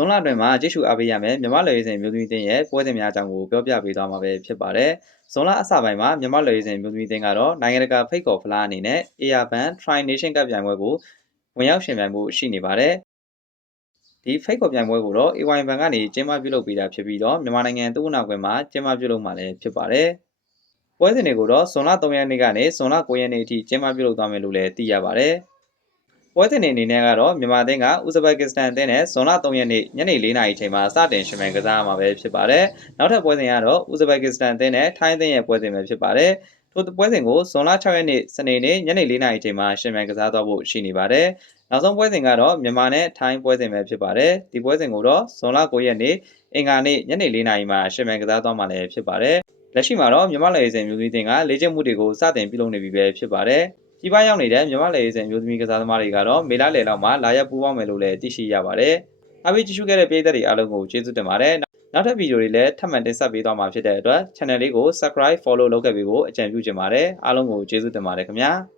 ဇွန်လအတွင်းမှာကြည့်ရှုအားပေးရမယ်မြန်မာလူရေးစဉ်မျိုးသမီးတင်းရဲ့ပွဲစဉ်များအကြောင်းကိုပြောပြပေးသွားမှာပဲဖြစ်ပါတယ်။ဇွန်လအစပိုင်းမှာမြန်မာလူရေးစဉ်မျိုးသမီးတင်းကတော့နိုင်ငံတကာဖိတ်ခေါ်ဖလားအနေနဲ့ Air Band Tri Nation Cup ပြိုင်ပွဲကိုဝင်ရောက်ရှင်ပြိုင်မှုရှိနေပါတယ်။ဒီဖိတ်ခေါ်ပြိုင်ပွဲကိုတော့ AY ဘဏ်ကနေကျင်းပပြုလုပ်ပေးတာဖြစ်ပြီးတော့မြန်မာနိုင်ငံသူ့အနောက်ကွယ်မှာကျင်းပပြုလုပ်မှာလည်းဖြစ်ပါတယ်။ပွဲစဉ်တွေကိုတော့ဇွန်လ3ရက်နေ့ကနေဇွန်လ9ရက်နေ့အထိကျင်းပပြုလုပ်သွားမယ်လို့လည်းသိရပါတယ်။ပွဲစဉ်အနေနဲ့ကတော့မြန်မာအသင်းကဥဇဘက်ကစ္စတန်အသင်းနဲ့ဇွန်လ3ရက်နေ့ညနေ4:00နာရီချိန်မှာစတင်ရှင်ပြိုင်ကစားရမှာပဲဖြစ်ပါတယ်။နောက်ထပ်ပွဲစဉ်ကတော့ဥဇဘက်ကစ္စတန်အသင်းနဲ့ထိုင်းအသင်းရဲ့ပွဲစဉ်ပဲဖြစ်ပါတယ်။ထိုပွဲစဉ်ကိုဇွန်လ6ရက်နေ့စနေနေ့ညနေ4:00နာရီချိန်မှာရှင်ပြိုင်ကစားသွားဖို့ရှိနေပါတယ်။နောက်ဆုံးပွဲစဉ်ကတော့မြန်မာနဲ့ထိုင်းပွဲစဉ်ပဲဖြစ်ပါတယ်။ဒီပွဲစဉ်ကိုတော့ဇွန်လ9ရက်နေ့အင်္ဂါနေ့ညနေ4:00နာရီမှာရှင်ပြိုင်ကစားသွားမှာလည်းဖြစ်ပါတယ်။လက်ရှိမှာတော့မြန်မာလူရေးစဉ်မျိုးသမီးတင်းကလေ့ကျင့်မှုတွေကိုစတင်ပြုလုပ်နေပြီပဲဖြစ်ပါတယ်။ကြီးပါရောက်နေတဲ့မြန်မာလူရေးစဉ်မျိုးသမီးကစားသမားတွေကတော့မေလလယ်လောက်မှာလာရောက်ပူးပေါင်းမယ်လို့လည်းသိရှိရပါတယ်။အားပေးကြည့်ရှုခဲ့တဲ့ပရိသတ်တွေအားလုံးကိုကျေးဇူးတင်ပါတယ်။နောက်ထပ်ဗီဒီယိုတွေလည်းထပ်မံတင်ဆက်ပေးသွားမှာဖြစ်တဲ့အတွက် channel လေးကို subscribe follow လုပ်ခဲ့ပေးဖို့အကြံပြုချင်ပါတယ်။အားလုံးကိုကျေးဇူးတင်ပါတယ်ခင်ဗျာ။